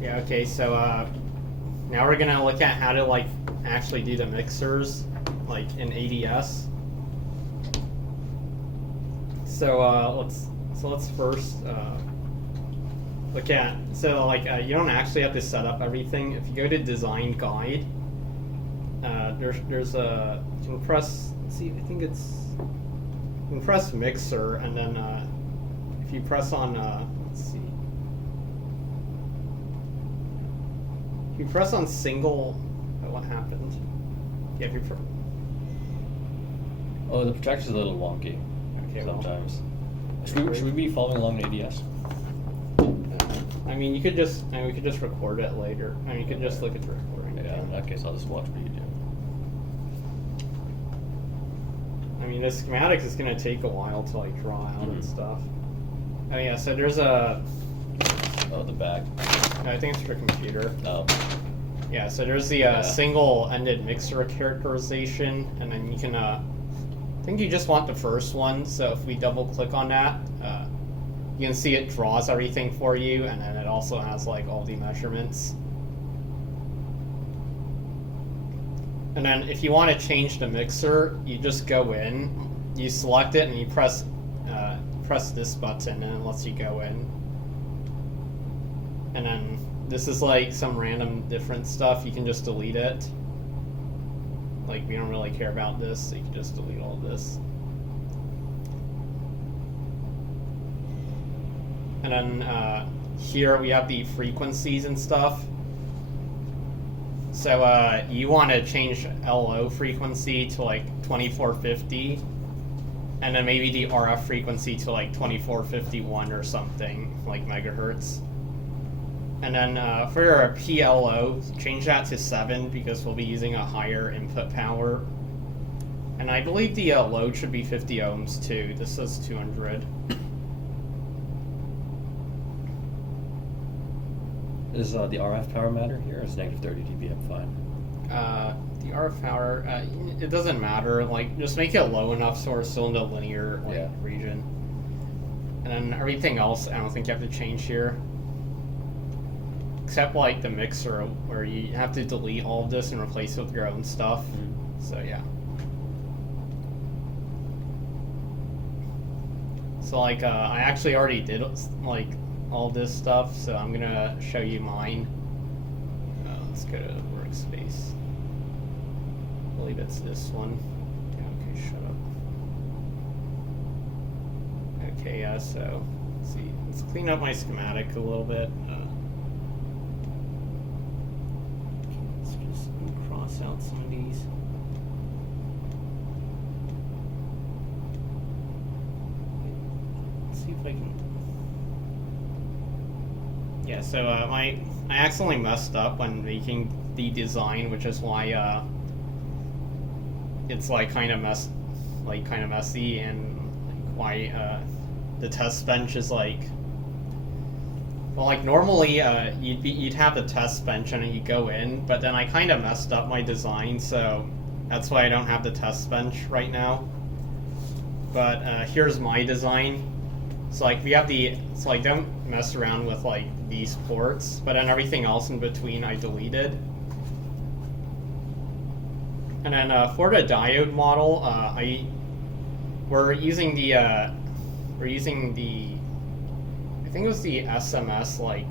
Yeah, okay, so now we're gonna look at how to like actually do the mixers like in ADS. So let's first look at you don't actually have to set up everything. If you go to design guide, there's a you can press, let's see, I think it's, you can press mixer, and then if you press on let's see, if you press on single, what happened? Yeah, if you Oh, the projection's a little wonky okay, sometimes. Should we be following along the ADS? I mean, we could just record it later. I mean, you could just look at the recording. Yeah, in that case, I'll just watch what you do. I mean, the schematic is going to take a while to like draw out and stuff. Oh yeah, so there's a. Oh, the back. I think it's for computer. Oh. Yeah, so there's the single-ended mixer characterization, and then you can. I think you just want the first one. So if we double-click on that, you can see it draws everything for you, and then it also has like all the measurements. And then if you want to change the mixer, you just go in, you select it, and you press this button, and it lets you go in. And then this is like some random different stuff. You can just delete it. Like, we don't really care about this, so you can just delete all of this. And then here we have the frequencies and stuff. So you want to change LO frequency to like 2450, and then maybe the RF frequency to like 2451 or something, like megahertz. And then for our PLO, change that to 7 because we'll be using a higher input power. And I believe the load should be 50 ohms too. This says 200. Is the RF power matter here? Or is negative 30 dBm fine? The RF power, it doesn't matter. Like, just make it low enough so we're still in the linear region. And then everything else, I don't think you have to change here. Except like the mixer, where you have to delete all of this and replace it with your own stuff. So yeah. So like I actually already did like all this stuff, so I'm gonna show you mine. Let's go to workspace. I believe it's this one. Yeah, okay, shut up. Okay, yeah, so let's see. Let's clean up my schematic a little bit. Let's just cross out some of these. Let's see if I can. Yeah, so I accidentally messed up when making the design, which is why it's like kind of messy, and like why the test bench is like, well, like normally you'd have the test bench and you go in, but then I kind of messed up my design, so that's why I don't have the test bench right now. But here's my design. So like we have so like don't mess around with like these ports, but then everything else in between I deleted. And then for the diode model, we're using the I think it was the SMS, like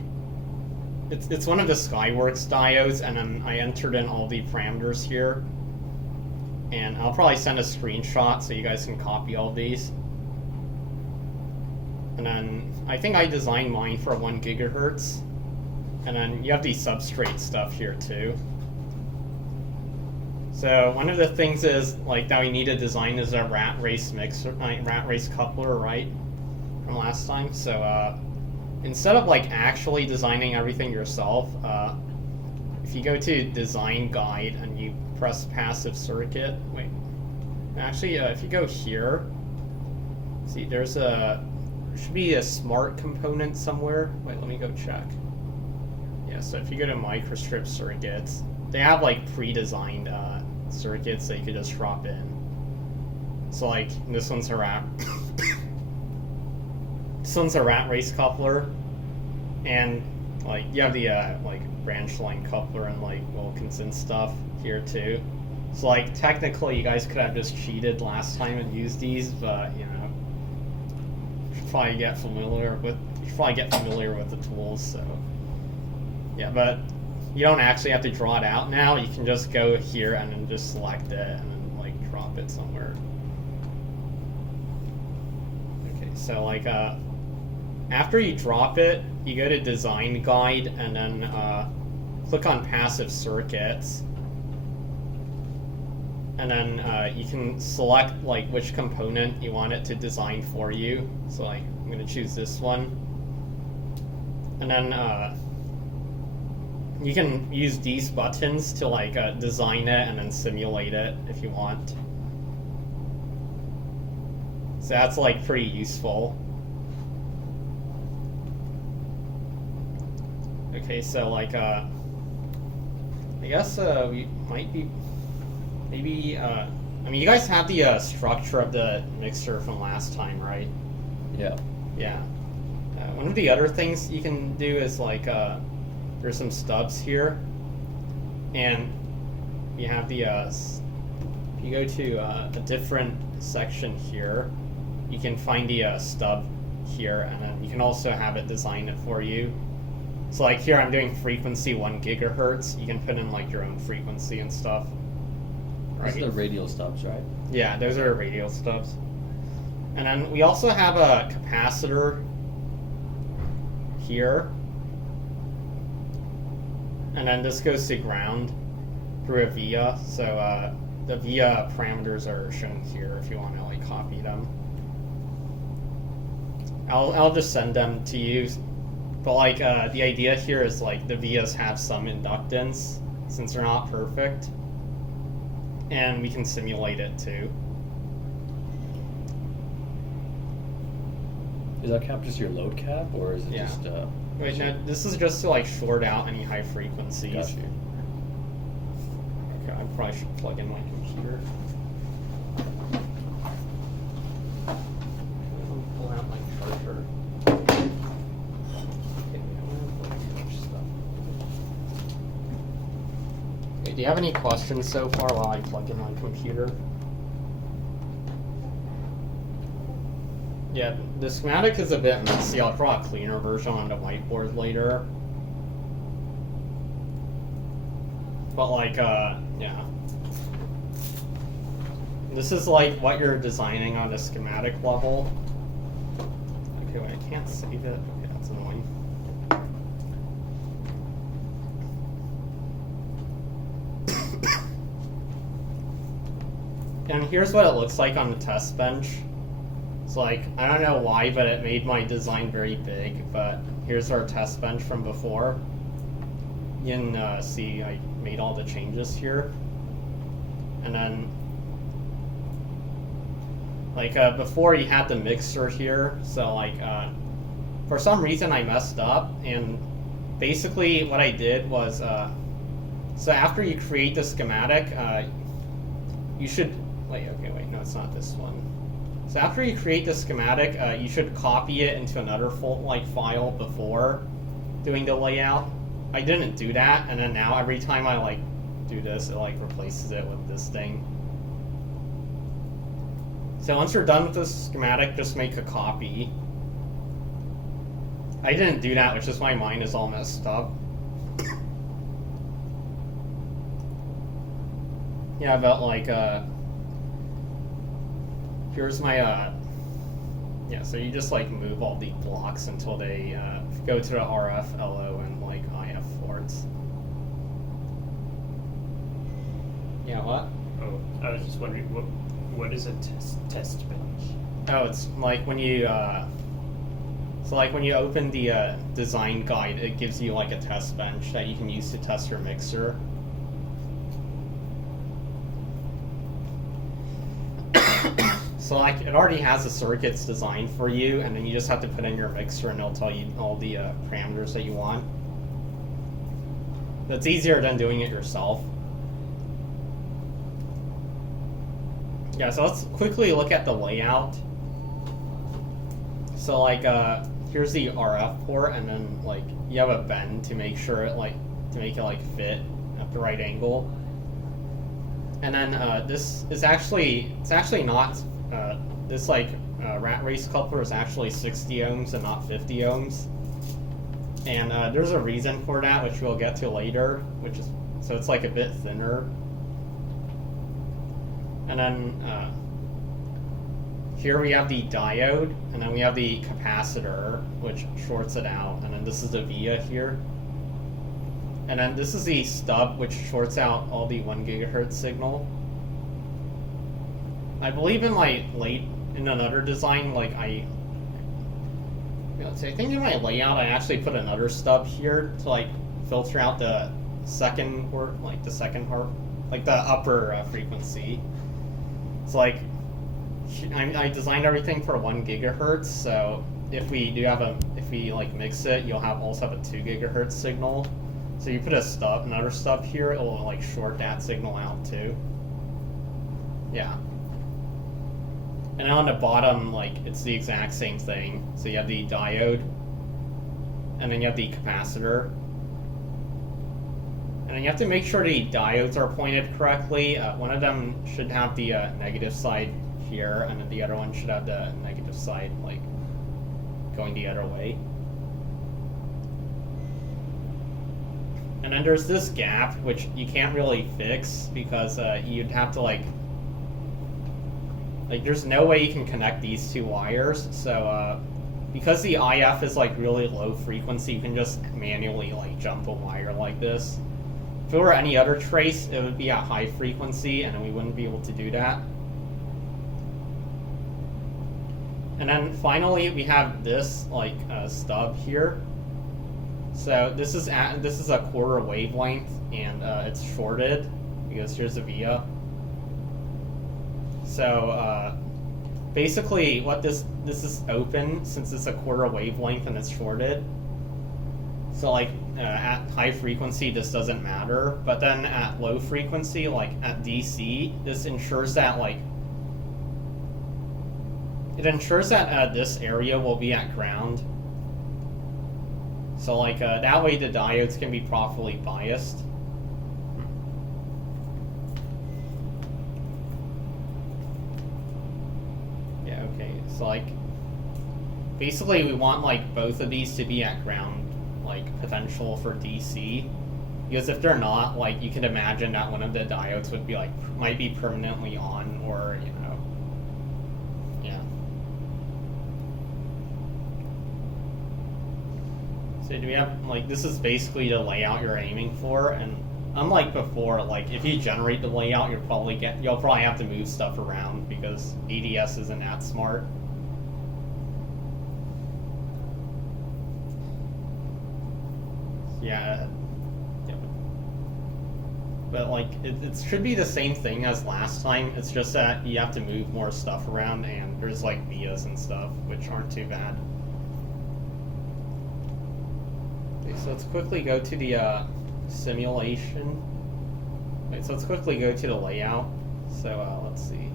it's one of the Skyworks diodes, and then I entered in all the parameters here, and I'll probably send a screenshot so you guys can copy all these. And then I think I designed mine for 1 gigahertz. And then you have the substrate stuff here too. So one of the things is like that we need to design is a rat race coupler, right? From last time. So instead of like actually designing everything yourself, if you go to design guide and you press passive circuit, wait. Actually, if you go here, see there should be a smart component somewhere. Wait, let me go check. Yeah, so if you go to microstrip circuits, they have like pre-designed circuits that you could just drop in. So like this one's a rat this one's a rat race coupler, and like you have the like branch line coupler and like Wilkinson stuff here too. So like technically you guys could have just cheated last time and used these, but you know, you should probably get familiar with the tools. So yeah, but you don't actually have to draw it out now. You can just go here and then just select it and then like drop it somewhere. Okay, so like after you drop it, you go to Design Guide and then click on Passive Circuits. And then you can select like which component you want it to design for you. So like I'm going to choose this one. And then you can use these buttons to like design it and then simulate it if you want. So that's like pretty useful. Okay, so like I guess we might be maybe I mean you guys have the structure of the mixer from last time, right? Yeah. Yeah. One of the other things you can do is like there's some stubs here, and you have the if you go to a different section here, you can find the stub here, and then you can also have it design it for you. So like here I'm doing frequency 1 gigahertz. You can put in like your own frequency and stuff. Right. These are the radial stubs, right? Yeah, those are radial stubs. And then we also have a capacitor here. And then this goes to ground through a via. So the via parameters are shown here if you want to like copy them. I'll just send them to you. But like the idea here is like the vias have some inductance since they're not perfect. And we can simulate it too. Is that cap just your load cap, or is it just? Wait, no. This is just to like short out any high frequencies. Got you. Okay, I probably should plug in my computer. Pull out my charger. Okay, do you have any questions so far while I plug in my computer? Yeah, the schematic is a bit messy. I'll draw a cleaner version on the whiteboard later. But like, yeah. This is like what you're designing on the schematic level. Okay, wait, I can't save it. Okay, that's annoying. And here's what it looks like on the test bench. It's like, I don't know why, but it made my design very big, but here's our test bench from before. You can see I made all the changes here. And then, like before you had the mixer here, so like for some reason I messed up, and basically what I did was, so after you create the schematic, you should, wait, no, it's not this one. So after you create the schematic, you should copy it into another file before doing the layout. I didn't do that, and then now every time I like do this, it like replaces it with this thing. So once you're done with this schematic, just make a copy. I didn't do that, which is why mine is all messed up. Yeah, but like here's my yeah, so you just like move all the blocks until they go to the RF, LO, and like IF ports. Yeah, what? Oh, I was just wondering, what is a test bench? Oh, it's like when you so like when you open the design guide, it gives you like a test bench that you can use to test your mixer. So like it already has the circuits designed for you, and then you just have to put in your mixer and it'll tell you all the parameters that you want. That's easier than doing it yourself. Yeah, so let's quickly look at the layout. So like here's the RF port, and then like you have a bend to make sure it to make it like fit at the right angle. And then this is actually not this rat race coupler is actually 60 ohms and not 50 ohms. And there's a reason for that, which we'll get to later, which is so it's like a bit thinner. And then here we have the diode, and then we have the capacitor, which shorts it out, and then this is the via here. And then this is the stub, which shorts out all the 1 gigahertz signal. I believe in in another design, I think in my layout I actually put another stub here to filter out the second or the second harp, the upper frequency. So I designed everything for 1 gigahertz, so if we mix it, you'll also have a 2 gigahertz signal. So you put another stub here, it will short that signal out too. Yeah. And on the bottom, it's the exact same thing. So you have the diode, and then you have the capacitor. And then you have to make sure the diodes are pointed correctly. One of them should have the negative side here, and then the other one should have the negative side going the other way. And then there's this gap, which you can't really fix because you'd have to there's no way you can connect these two wires. So because the IF is really low frequency, you can just manually jump a wire like this. If it were any other trace, it would be at high frequency, and we wouldn't be able to do that. And then finally, we have this stub here. So this is a quarter wavelength, and it's shorted because here's the via. So basically, what this is open since it's a quarter wavelength and it's shorted. So at high frequency, this doesn't matter, but then at low frequency, at DC, this ensures that this area will be at ground. So that way the diodes can be properly biased. Yeah, okay. So basically we want both of these to be at ground potential for DC. Because if they're not, you can imagine that one of the diodes would be might be permanently on, or yeah. So do we have this is basically the layout you're aiming for, and unlike before, if you generate the layout, you'll probably have to move stuff around because ADS isn't that smart. Yeah. But it should be the same thing as last time. It's just that you have to move more stuff around, and there's vias and stuff, which aren't too bad. Okay, so let's quickly go to the simulation. Wait, so let's quickly go to the layout. So let's see.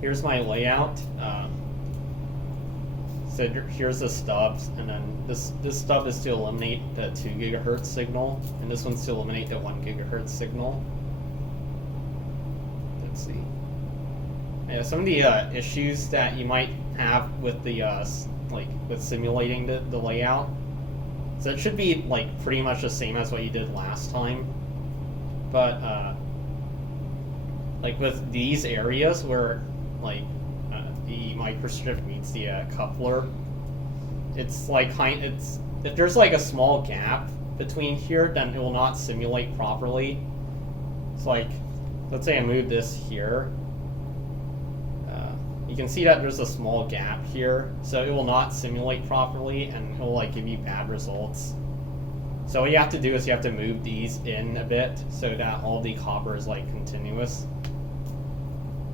Here's my layout. So here's the stubs, and then this stub is to eliminate the 2 gigahertz signal, and this one's to eliminate the 1 gigahertz signal. Let's see. Yeah, some of the issues that you might have with the with simulating the layout. So it should be pretty much the same as what you did last time, but with these areas where the microstrip meets the coupler, it's if there's a small gap between here, then it will not simulate properly. It's let's say I move this here, you can see that there's a small gap here, so it will not simulate properly, and it will give you bad results. So what you have to do is you have to move these in a bit so that all the copper is continuous.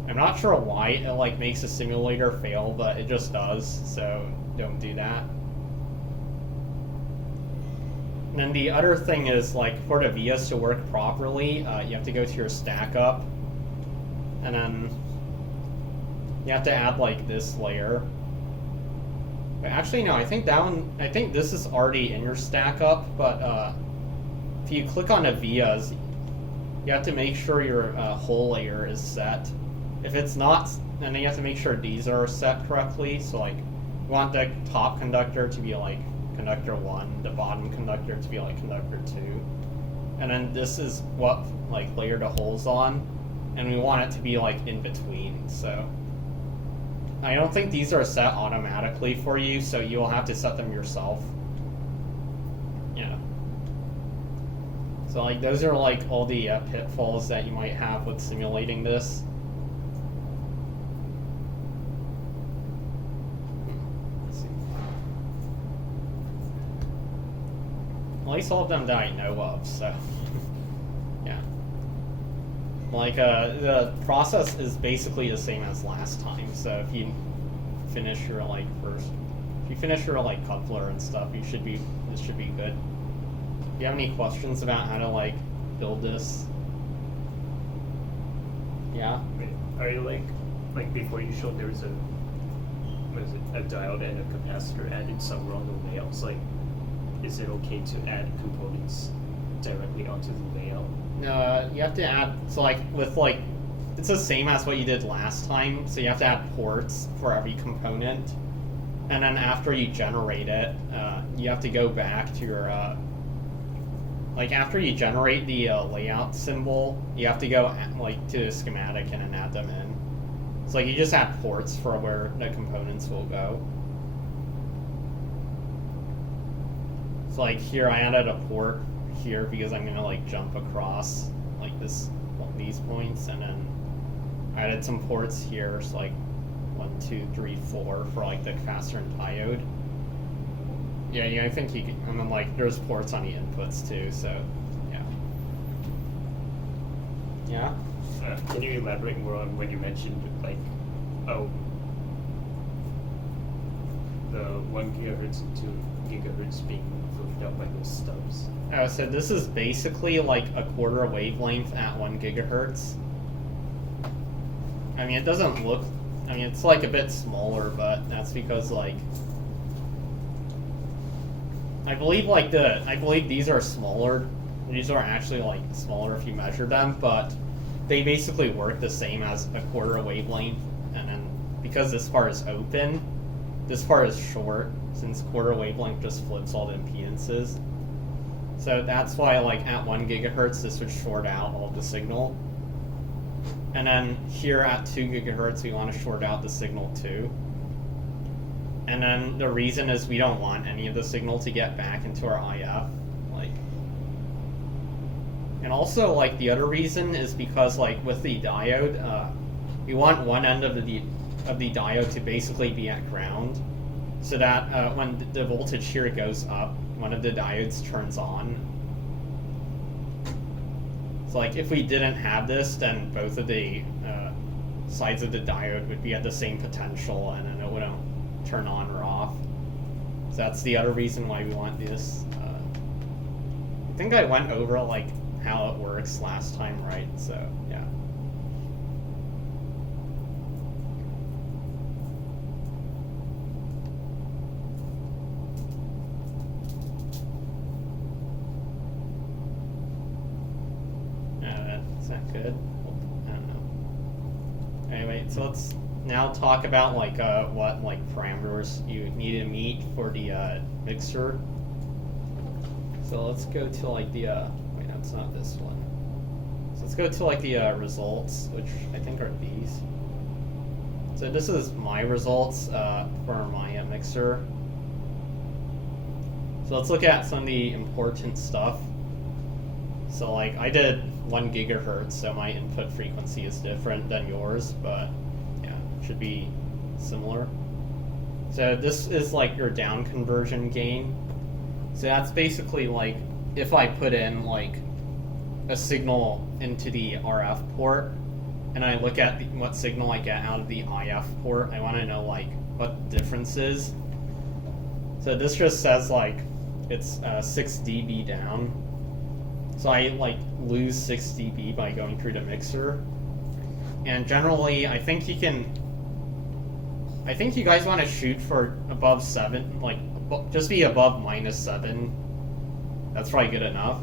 I'm not sure why it makes a simulator fail, but it just does, so don't do that. And then the other thing is for the vias to work properly, you have to go to your stack up, and then you have to add this layer. But actually, no. I think that one. I think this is already in your stack up. But if you click on the vias, you have to make sure your whole layer is set. If it's not, then you have to make sure these are set correctly. So like, you want the top conductor to be like conductor 1, the bottom conductor to be like conductor 2, and then this is what like layer the holes on, and we want it to be like in between. So I don't think these are set automatically for you, so you'll have to set them yourself. Yeah. So like those are like all the pitfalls that you might have with simulating this. Let's see. At least all of them that I know of, so yeah. Like the process is basically the same as last time. So if you finish your like coupler and stuff, this should be good. Do you have any questions about how to like build this? Yeah. Wait, are you like before you showed there was a diode and a capacitor added somewhere on the layouts? Like, is it okay to add components directly onto the layout? No, you have to add. So like with like, it's the same as what you did last time. So you have to add ports for every component, and then after you generate it, you have to go back to your like after you generate the layout symbol, you have to go like to the schematic and then add them in. So like you just add ports for where the components will go. So like here I added a port here because I'm gonna like jump across like these points, and then I added some ports here, so like 1, 2, 3, 4 for like the capacitor and diode. Yeah, I think you can, and then like there's ports on the inputs too, so yeah. Yeah? Can you elaborate more on when you mentioned like, the 1 gigahertz and 2 gigahertz being hooked up by those stubs? Oh, so this is basically like a quarter wavelength at 1 gigahertz. I mean, it doesn't look, I mean, it's like a bit smaller, but that's because like, I believe these are smaller. These are actually like smaller if you measure them, but they basically work the same as a quarter wavelength. And then because this part is open, this part is short, since quarter wavelength just flips all the impedances. So that's why like at 1 gigahertz this would short out all the signal. And then here at 2 gigahertz we want to short out the signal too. And then the reason is we don't want any of the signal to get back into our IF. Like, and also like the other reason is because like with the diode, we want one end of the diode to basically be at ground, so that when the voltage here goes up, one of the diodes turns on. So like if we didn't have this, then both of the sides of the diode would be at the same potential, and then it wouldn't turn on or off. So that's the other reason why we want this. I think I went over like how it works last time, right? So yeah. Is that good? I don't know. Anyway, so let's now talk about like what like parameters you need to meet for the mixer. So let's go to like the wait, no, it's not this one. So let's go to like the results, which I think are these. So this is my results for my mixer. So let's look at some of the important stuff. So like I did 1 gigahertz, so my input frequency is different than yours, but yeah, it should be similar. So this is like your down conversion gain. So that's basically like if I put in like a signal into the RF port and I look at what signal I get out of the IF port, I want to know like what the difference is. So this just says like it's 6 dB down. So I like lose 6 dB by going through the mixer. And generally, I think you can I think you guys want to shoot for above 7, like just be above -7. That's probably good enough.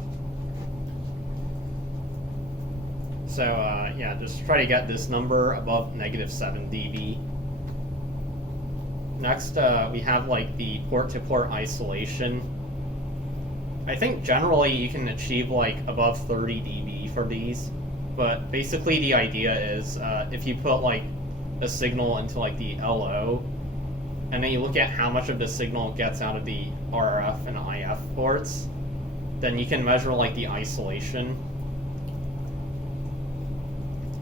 So yeah, just try to get this number above -7 dB. Next, we have like the port-to-port isolation. I think generally you can achieve like above 30 dB for these, but basically the idea is if you put like a signal into like the LO, and then you look at how much of the signal gets out of the RF and IF ports, then you can measure like the isolation.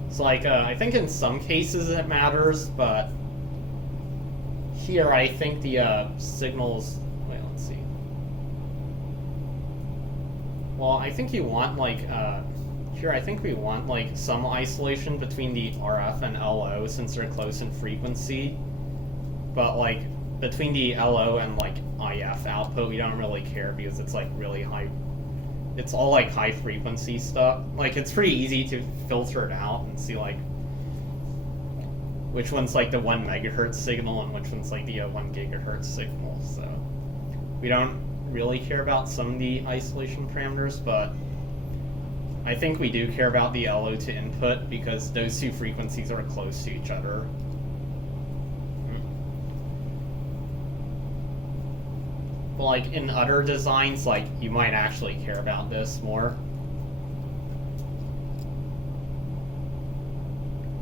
So like I think in some cases it matters, but here I think the signals. Wait, let's see. Well, I think you want like here I think we want like some isolation between the RF and LO since they're close in frequency, but like between the LO and like IF output we don't really care because it's like really high. It's all like high frequency stuff. Like it's pretty easy to filter it out and see like which one's like the 1 megahertz signal and which one's like the 1 gigahertz signal. So we don't really care about some of the isolation parameters, but I think we do care about the LO to input because those two frequencies are close to each other. But like in other designs, like you might actually care about this more.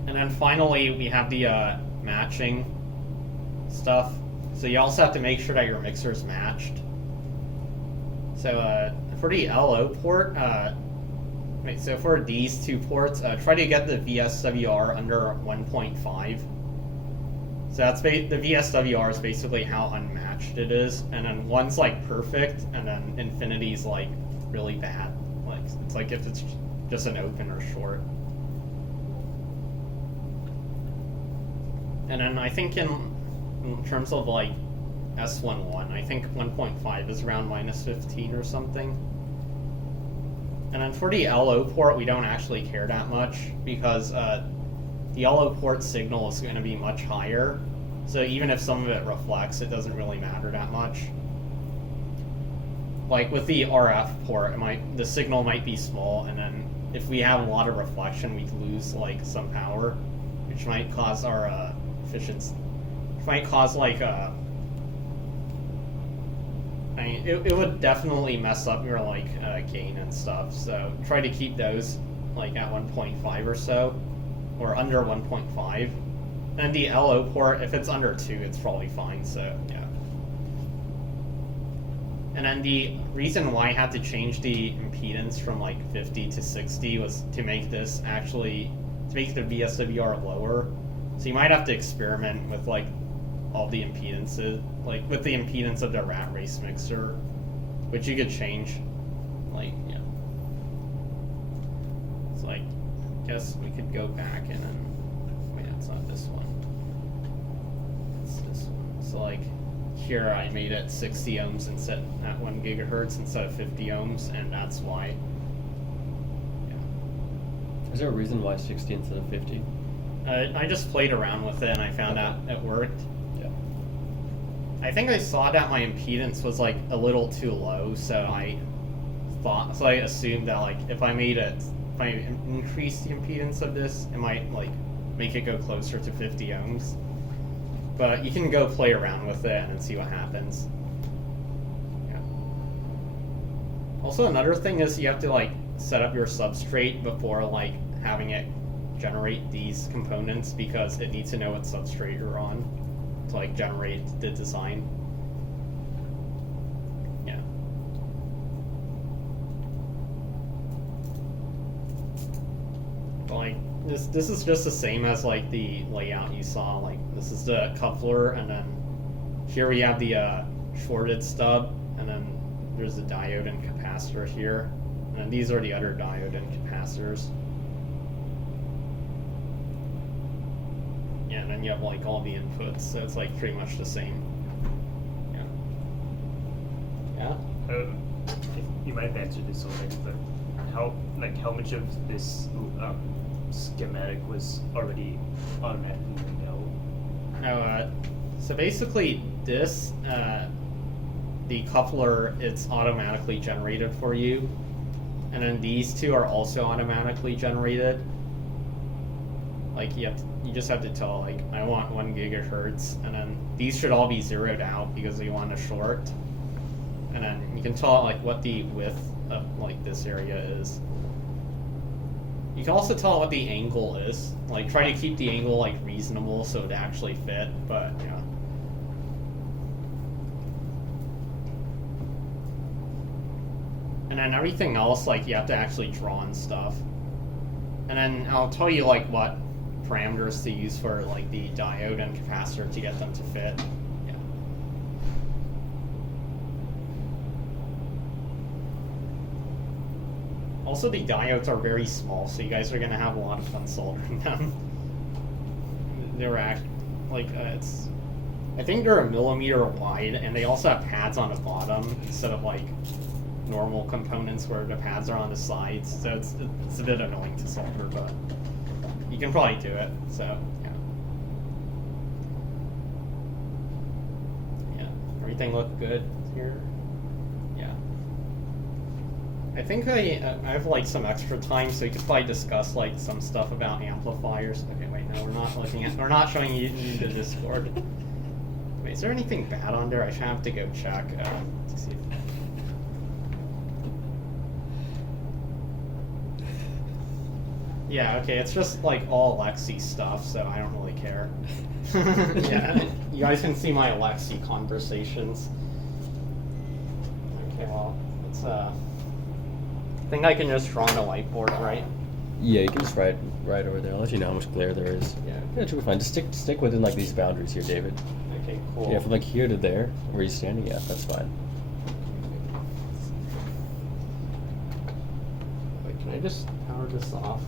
And then finally, we have the matching stuff. So you also have to make sure that your mixer is matched. So for the LO port, so for these two ports, try to get the VSWR under 1.5. So that's the VSWR is basically how unmatched it is, and then one's like perfect, and then infinity's like really bad. Like it's like if it's just an open or short. And then I think in terms of like S11, I think 1.5 is around -15 or something. And then for the LO port, we don't actually care that much because the LO port signal is going to be much higher. So even if some of it reflects, it doesn't really matter that much. Like with the RF port, the signal might be small, and then if we have a lot of reflection, we lose like some power, which might cause our efficiency. Which might cause like it would definitely mess up your like gain and stuff. So try to keep those like at 1.5 or so, or under 1.5. And the LO port, if it's under 2, it's probably fine. So yeah. And then the reason why I had to change the impedance from like 50 to 60 was to make this actually to make the VSWR lower. So you might have to experiment with like all the impedances, like with the impedance of the rat race mixer, which you could change. Like yeah. It's like I guess we could go back and then wait, that's not this one. It's this one. So like here I made it 60 ohms instead at 1 gigahertz instead of 50 ohms, and that's why. Yeah. Is there a reason why 60 instead of 50? I just played around with it and I found out it worked. Yeah. I think I saw that my impedance was like a little too low, so I assumed that like if I increase the impedance of this, it might like make it go closer to 50 ohms. But you can go play around with it and see what happens. Yeah. Also, another thing is you have to like set up your substrate before like having it generate these components, because it needs to know what substrate you're on to like generate the design. Yeah. But like this is just the same as like the layout you saw. Like this is the coupler, and then here we have the shorted stub, and then there's the diode and capacitor here, and then these are the other diode and capacitors. Yeah, and then you have like all the inputs, so it's like pretty much the same. Yeah. Yeah. You might have answered this already, but how much of this schematic was already automatically known? So basically this, the coupler, it's automatically generated for you. And then these two are also automatically generated. Like you just have to tell, like, I want 1 gigahertz, and then these should all be zeroed out because you want a short. And then you can tell like what the width of like this area is. You can also tell what the angle is. Like try to keep the angle like reasonable so it actually fit, but yeah. And then everything else, like you have to actually draw and stuff. And then I'll tell you like what parameters to use for like the diode and capacitor to get them to fit. Yeah. Also, the diodes are very small, so you guys are gonna have a lot of fun soldering them. They're it's. I think they're 1 millimeter wide, and they also have pads on the bottom instead of like normal components where the pads are on the sides. So it's a bit annoying to solder, but you can probably do it. So yeah. Yeah. Everything looked good here. Yeah. I think I have like some extra time, so we could probably discuss like some stuff about amplifiers. Okay, wait, no, we're not showing you the Discord. Wait, is there anything bad on there? I should have to go check to see. Yeah, okay, it's just like all Lec3 stuff, so I don't really care. Yeah, you guys can see my Lec3 conversations. Okay, well, let's I think I can just draw on a whiteboard, right? Yeah, you can just write over there. I'll let you know how much glare there is. Yeah. Yeah, it should be fine. Just stick within like these boundaries here, David. Okay, cool. Yeah, from like here to there, where you're standing, yeah, that's fine. Wait, can I just power this off?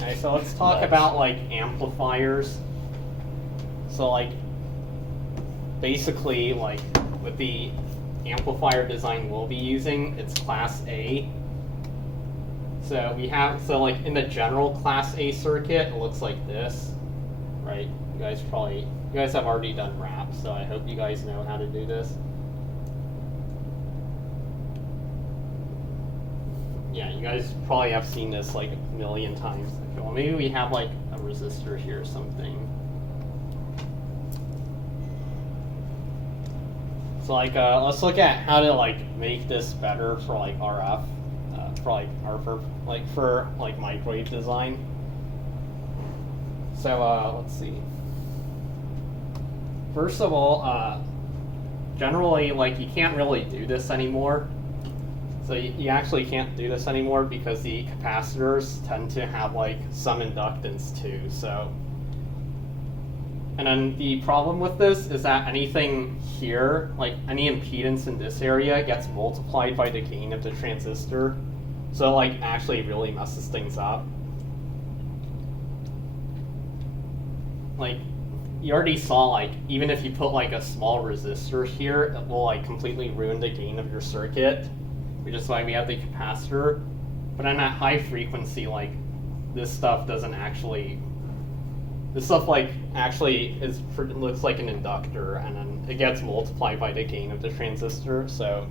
Alright, so let's talk about like amplifiers. So like basically like with the amplifier design we'll be using, it's class A. So like in the general class A circuit it looks like this, right? You guys have already done rap, so I hope you guys know how to do this. Yeah, you guys probably have seen this like a million times. Okay, well, maybe we have like a resistor here or something. So like, let's look at how to like make this better for like RF, for microwave design. So let's see. First of all, generally like you can't really do this anymore. So you actually can't do this anymore because the capacitors tend to have like some inductance too. So, and then the problem with this is that anything here, like any impedance in this area, gets multiplied by the gain of the transistor. So like actually really messes things up. Like you already saw, like even if you put like a small resistor here, it will like completely ruin the gain of your circuit, which is why we have the capacitor. But on that high frequency, like this stuff like actually looks like an inductor, and then it gets multiplied by the gain of the transistor. So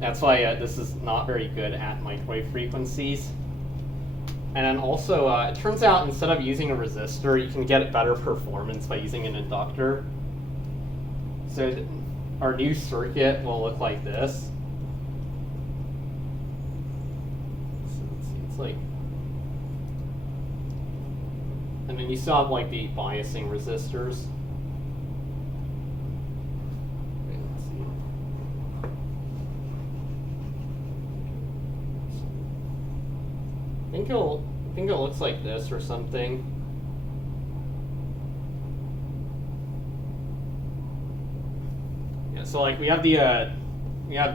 that's why this is not very good at microwave frequencies. And then also, it turns out instead of using a resistor, you can get better performance by using an inductor. So our new circuit will look like this. So let's see, it's like, and then you still have like the biasing resistors. Okay, let's see. I think it looks like this or something. Yeah, so like we have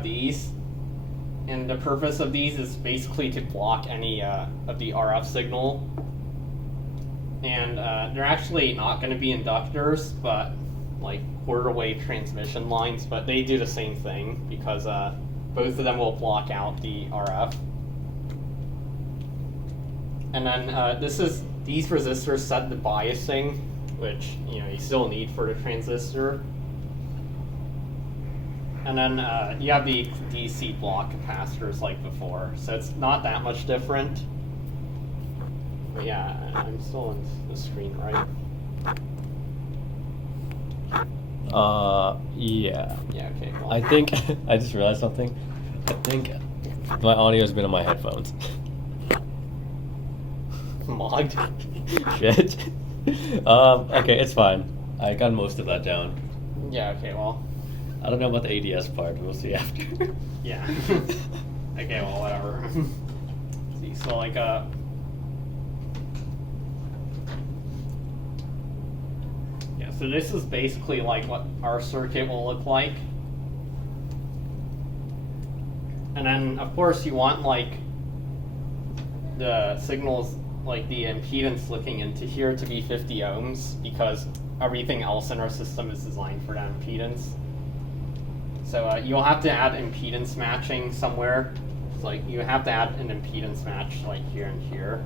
these, and the purpose of these is basically to block any of the RF signal. And they're actually not going to be inductors, but like quarter wave transmission lines, but they do the same thing because both of them will block out the RF. And then these resistors set the biasing, which you still need for the transistor. And then you have the DC block capacitors like before, so it's not that much different. But yeah, I'm still on the screen, right? Yeah. Yeah, okay. Well, I think I just realized something. I think my audio's been on my headphones. mogged. Shit. Okay, it's fine. I got most of that down. Yeah, okay, well. I don't know about the ADS part, but we'll see after. Yeah. Okay, well, whatever. See, so like, yeah, so this is basically like what our circuit will look like. And then, of course, you want like the signals, like the impedance looking into here to be 50 ohms because everything else in our system is designed for that impedance. So you'll have to add impedance matching somewhere. It's like you have to add an impedance match like here and here.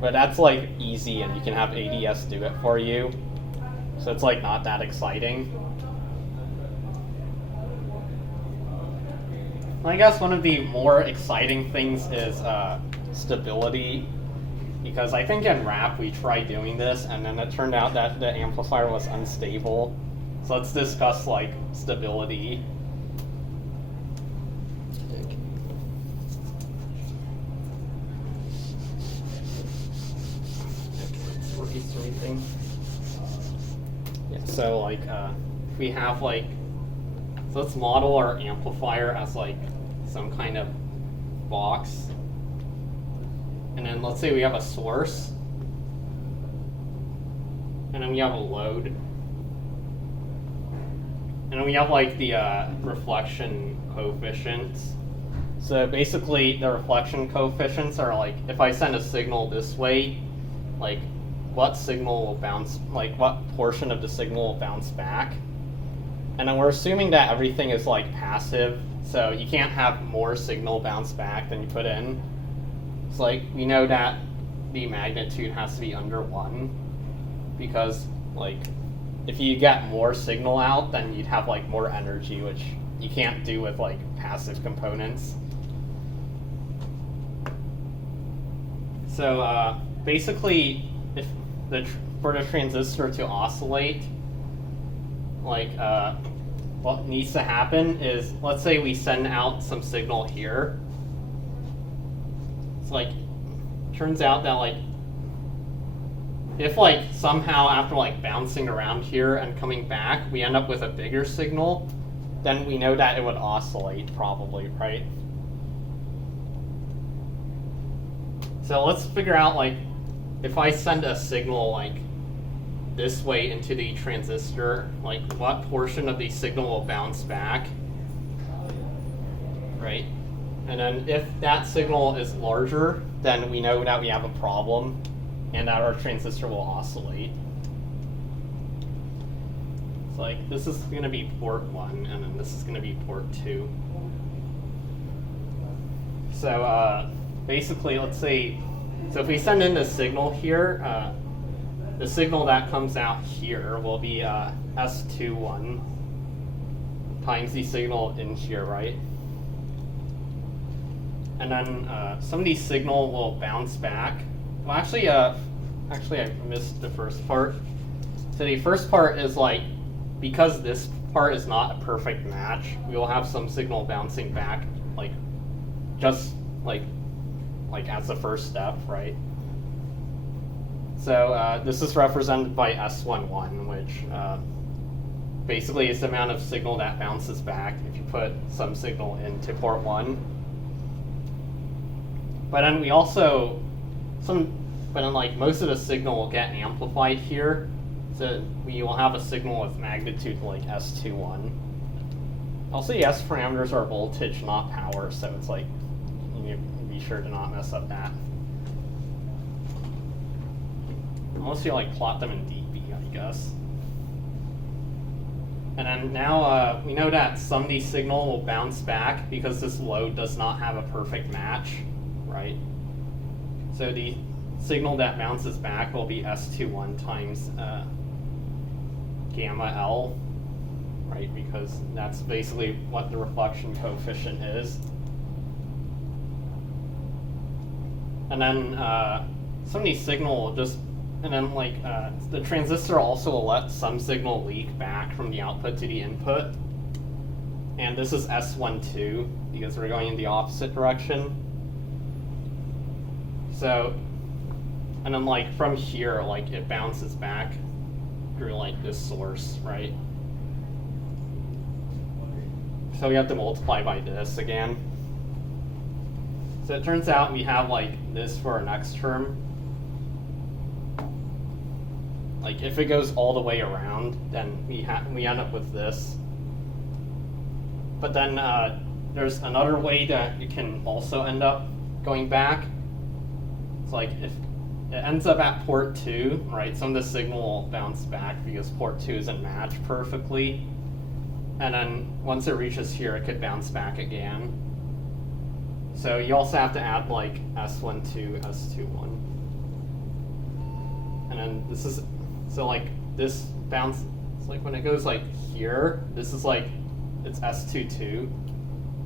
But that's like easy and you can have ADS do it for you. So it's like not that exciting. I guess one of the more exciting things is stability, because I think in rap we tried doing this and then it turned out that the amplifier was unstable. So let's discuss like stability. Yeah, so like if we have like, so let's model our amplifier as like some kind of box. And then let's say we have a source. And then we have a load. And then we have like the reflection coefficients. So basically the reflection coefficients are like, if I send a signal this way, like what signal will bounce, like what portion of the signal will bounce back. And then we're assuming that everything is like passive, so you can't have more signal bounce back than you put in. It's like we know that the magnitude has to be under 1, because like if you get more signal out, then you'd have like more energy, which you can't do with like passive components. So basically, if for the transistor to oscillate, like what needs to happen is, let's say we send out some signal here. It's like, turns out that like, if like somehow after like bouncing around here and coming back, we end up with a bigger signal, then we know that it would oscillate probably, right? So let's figure out like, if I send a signal like this way into the transistor, like what portion of the signal will bounce back, right? And then if that signal is larger, then we know that we have a problem and that our transistor will oscillate. It's like, this is going to be port 1, and then this is going to be port 2. So basically, let's say, so if we send in the signal here, the signal that comes out here will be S21 times the signal in here, right? And then some of these signal will bounce back. Well, actually I missed the first part. So the first part is like, because this part is not a perfect match, we will have some signal bouncing back, like just like as the first step, right? So this is represented by S11, which basically is the amount of signal that bounces back if you put some signal into port 1. But then we also, but then like most of the signal will get amplified here. So we will have a signal with magnitude like S21. Also, the S parameters are voltage, not power, so it's like, you need to be sure to not mess up that. Unless you like plot them in dB, I guess. And then now we know that some signal will bounce back because this load does not have a perfect match, right? So the signal that bounces back will be S21 times gamma L, right? Because that's basically what the reflection coefficient is. And then signal will just, and then the transistor also will let some signal leak back from the output to the input. And this is S12 because we're going in the opposite direction. So, and then from here, it bounces back through this source, right? So we have to multiply by this again. So it turns out we have this for our next term. If it goes all the way around, then we end up with this. But then there's another way that you can also end up going back. It's if it ends up at port 2, right? Some of the signal will bounce back because port 2 isn't matched perfectly. And then once it reaches here, it could bounce back again. So you also have to add S12, S21. And then this is, so this bounce, it's when it goes here, this is it's S22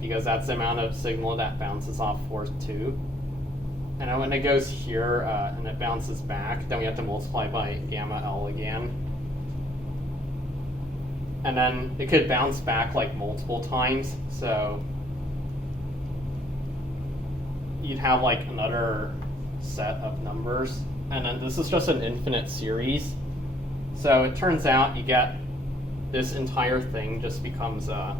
because that's the amount of signal that bounces off port 2. And then when it goes here and it bounces back, then we have to multiply by gamma L again. And then it could bounce back multiple times, so you'd have another set of numbers. And then this is just an infinite series. So it turns out you get this entire thing just becomes S12,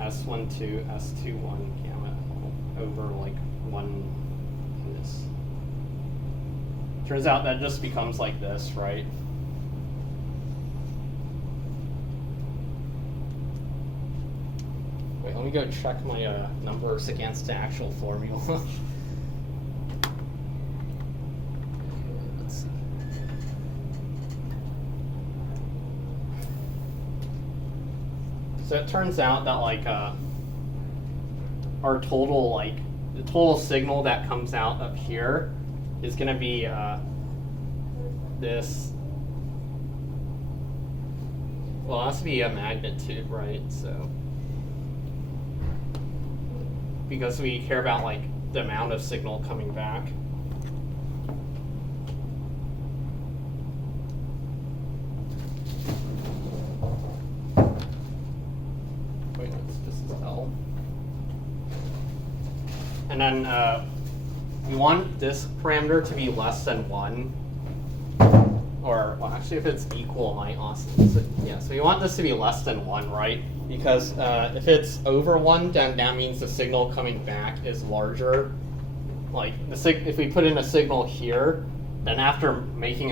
S21 gamma L over 1 this. Turns out that just becomes like this, right? Wait, let me go check my numbers against the actual formula. Let's see. So it turns out that our total the total signal that comes out up here is going to be this. Well, it has to be a magnitude, right? So because we care about the amount of signal coming back. Wait, this is L. And then we want this parameter to be less than 1. Or, well, actually, if it's equal, might also. So, yeah, so we want this to be less than 1, right? Because if it's over 1, then that means the signal coming back is larger. If we put in a signal here, then after making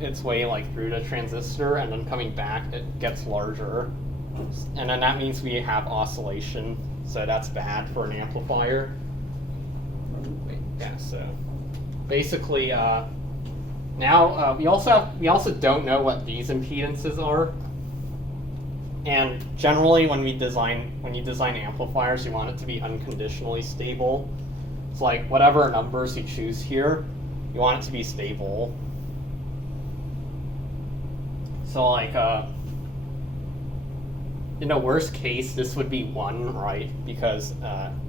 its way through the transistor and then coming back, it gets larger. And then that means we have oscillation, so that's bad for an amplifier. Yeah, so basically, now we also don't know what these impedances are. And generally, when you design amplifiers, you want it to be unconditionally stable. It's whatever numbers you choose here, you want it to be stable. So in the worst case, this would be 1, right? Because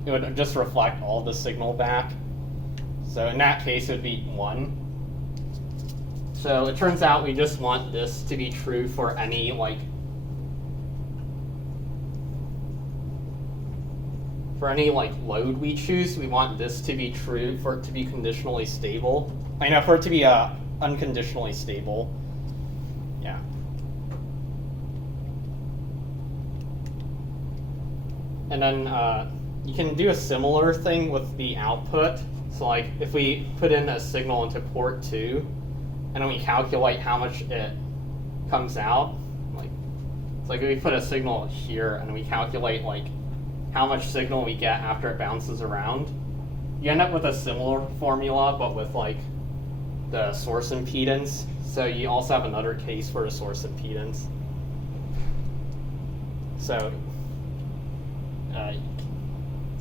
it would just reflect all the signal back. So in that case, it would be 1. So it turns out we just want this to be true for any load we choose. We want this to be true for it to be conditionally stable. I know, for it to be unconditionally stable. Yeah. And then you can do a similar thing with the output. So if we put in a signal into port 2, and then we calculate how much it comes out, it's if we put a signal here and we calculate how much signal we get after it bounces around, you end up with a similar formula, but with the source impedance. So you also have another case for the source impedance. So,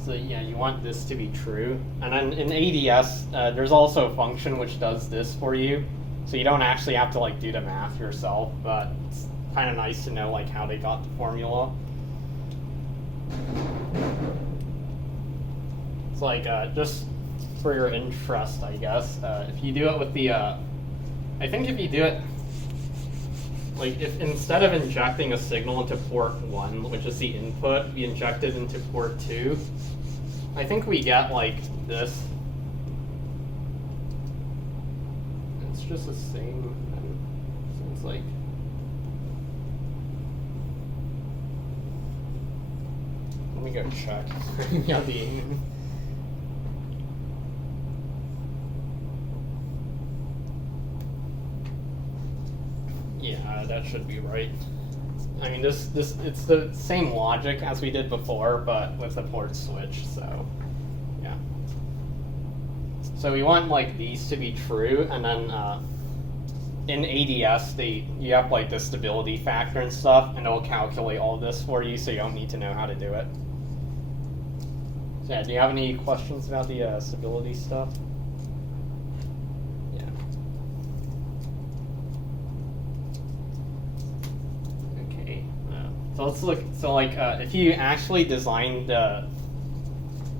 so yeah, you want this to be true. And then in ADS, there's also a function which does this for you. So you don't actually have to like do the math yourself, but it's kind of nice to know like how they got the formula. It's like just for your interest, I guess. If you do it with the, I think if you do it, like if instead of injecting a signal into port 1, which is the input, we inject it into port 2, I think we get like this. It's just the same. So it's like. Let me go check. Yeah, yeah, that should be right. I mean, this it's the same logic as we did before, but with the port switch. So, yeah. So we want like these to be true, and then in ADS, you have like the stability factor and stuff, and it'll calculate all this for you, so you don't need to know how to do it. So yeah, do you have any questions about the stability stuff? Yeah. Okay. So let's look. So like, if you actually designed,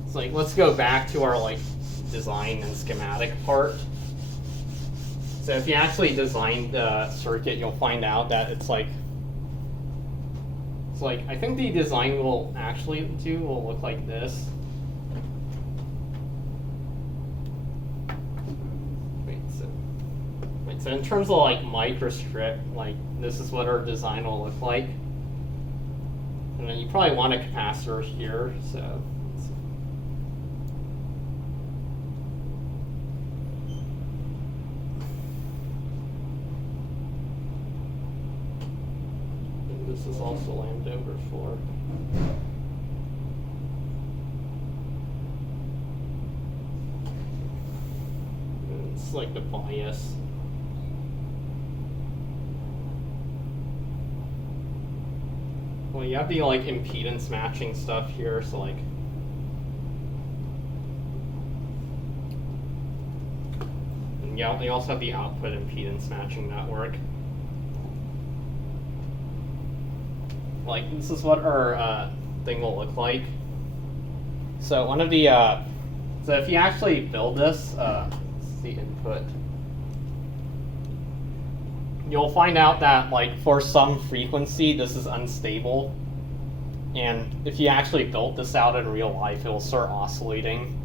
it's like let's go back to our like design and schematic part. So if you actually designed the circuit, you'll find out that it's like I think the design will look like this. So in terms of like microstrip, like this is what our design will look like. And then you probably want a capacitor here, so. And this is also lambda over 4. And it's like the bias. Well, you have the like impedance matching stuff here, so like. And yeah, you also have the output impedance matching network. Like this is what our thing will look like. So one of the so if you actually build this, it's the input. You'll find out that like for some frequency this is unstable, and if you actually built this out in real life, it will start oscillating.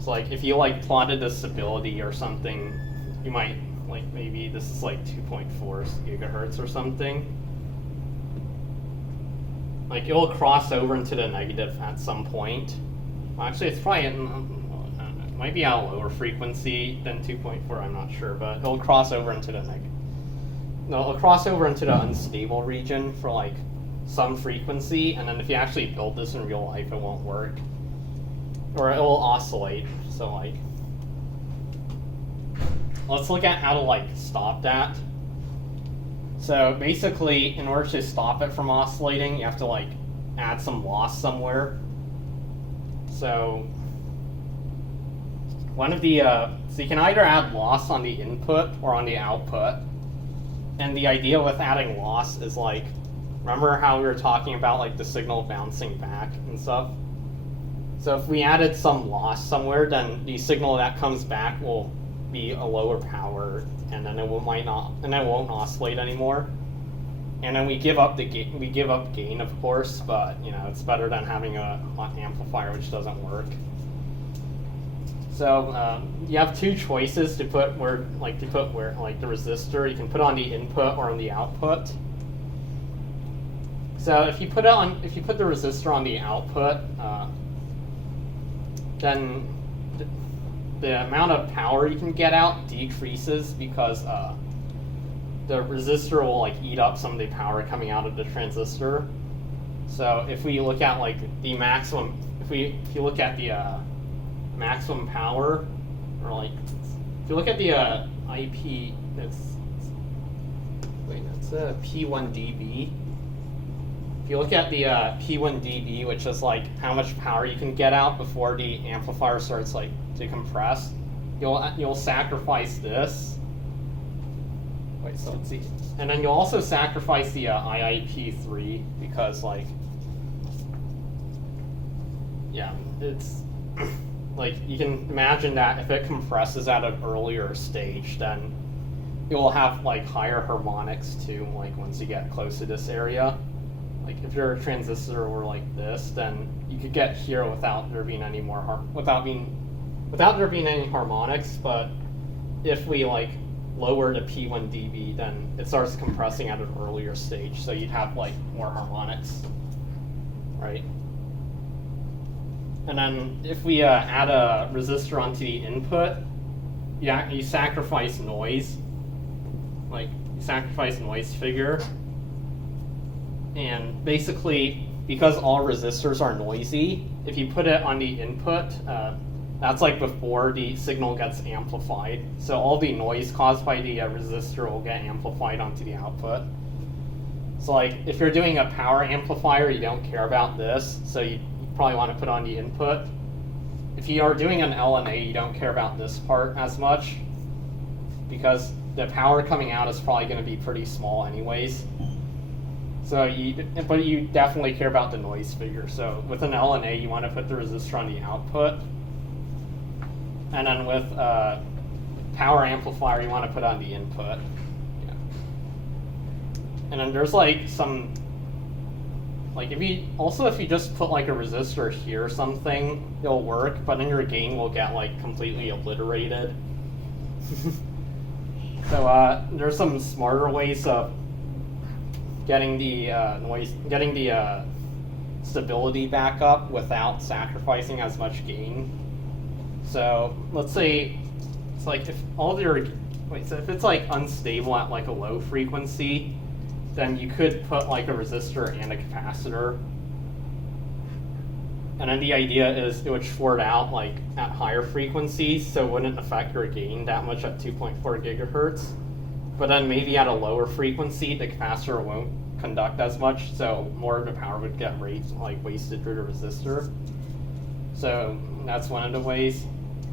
So like if you like plotted the stability or something, you might like maybe this is like 2.4 gigahertz or something. Like it will cross over into the negative at some point. Well, actually, it's probably might be at a lower frequency than 2.4, I'm not sure, but it'll cross over into the it'll cross over into the unstable region for like some frequency, and then if you actually build this in real life, it won't work. Or it will oscillate, so like, let's look at how to like stop that. So basically, in order to stop it from oscillating, you have to like add some loss somewhere. So one of the, so you can either add loss on the input or on the output. And the idea with adding loss is like, remember how we were talking about like the signal bouncing back and stuff? So if we added some loss somewhere, then the signal that comes back will be a lower power, and then it won't oscillate anymore. And then we give up gain, of course, but you know, it's better than having an amplifier which doesn't work. So you have two choices to put where the resistor. You can put on the input or on the output. So if you put the resistor on the output, then the amount of power you can get out decreases because the resistor will like eat up some of the power coming out of the transistor. So if we look at like the maximum, if you look at the maximum power, or like if you look at the IP, that's P1 dB. if you look at the P1 dB, which is like how much power you can get out before the amplifier starts like to compress, you'll sacrifice this. Wait, so let's see. And then you'll also sacrifice the IIP3 because like, yeah, it's like you can imagine that if it compresses at an earlier stage, then you'll have like higher harmonics too. Like once you get close to this area, like if your transistor were like this, then you could get here without there being any more without there being any harmonics. But if we like lower the P1 dB, then it starts compressing at an earlier stage, so you'd have like more harmonics, right? And then if we add a resistor onto the input, you sacrifice noise, like you sacrifice noise figure, and basically because all resistors are noisy, if you put it on the input, that's like before the signal gets amplified. So all the noise caused by the resistor will get amplified onto the output. So like if you're doing a power amplifier, you don't care about this, so you probably want to put on the input. If you are doing an LNA, you don't care about this part as much because the power coming out is probably going to be pretty small anyways. So but you definitely care about the noise figure. So with an LNA, you want to put the resistor on the output. And then with power amplifier, you want to put on the input. Yeah. And then there's like some, like if you just put like a resistor here or something, it'll work, but then your gain will get like completely obliterated. So there's some smarter ways of getting the stability back up without sacrificing as much gain. So let's say it's like if if it's like unstable at like a low frequency, then you could put like a resistor and a capacitor. And then the idea is it would short out like at higher frequencies, so it wouldn't affect your gain that much at 2.4 gigahertz. But then maybe at a lower frequency, the capacitor won't conduct as much, so more of the power would get wasted through the resistor. So that's one of the ways.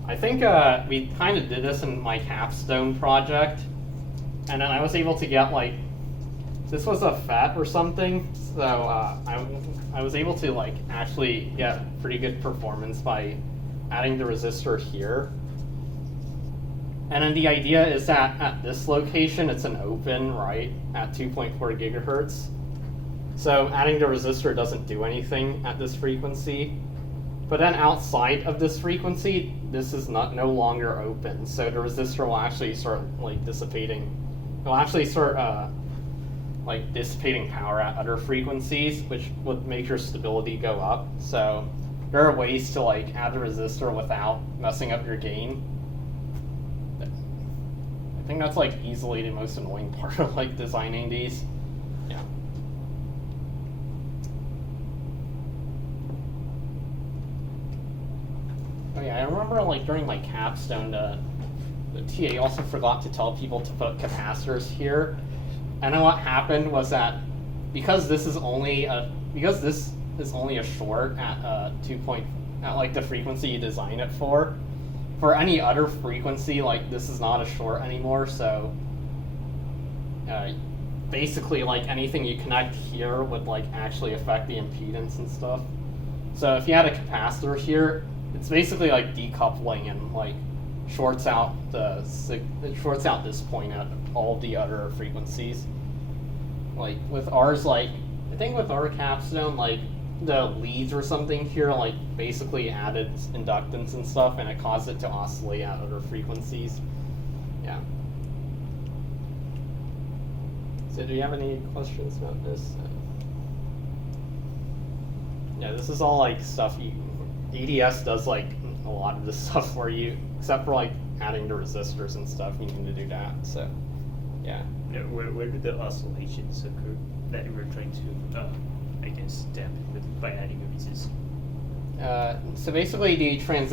I think we kind of did this in my capstone project, and then I was able to get like, this was a FET or something, so I was able to like actually get pretty good performance by adding the resistor here. And then the idea is that at this location, it's an open, right, at 2.4 gigahertz. So adding the resistor doesn't do anything at this frequency. But then outside of this frequency, this is no longer open. So the resistor will actually start like dissipating. It will actually start like dissipating power at other frequencies, which would make your stability go up. So there are ways to like add the resistor without messing up your gain. I think that's like easily the most annoying part of like designing these. Yeah. Oh yeah, I remember like during my capstone, the TA also forgot to tell people to put capacitors here. And then what happened was that because this is only a short at at like the frequency you design it for any other frequency, like this is not a short anymore. So basically, like anything you connect here would like actually affect the impedance and stuff. So if you had a capacitor here, it's basically like decoupling and like shorts out this point at all the other frequencies. Like with ours, like I think with our capstone, like the leads or something here like basically added inductance and stuff, and it caused it to oscillate at other frequencies. Yeah. So do you have any questions about this? Yeah, this is all like stuff EDS does like a lot of this stuff for you, except for like adding the resistors and stuff. You need to do that. So, yeah. Yeah, where did the oscillations occur that you were trying to, I guess, dampen by adding a resistor? So basically, the transition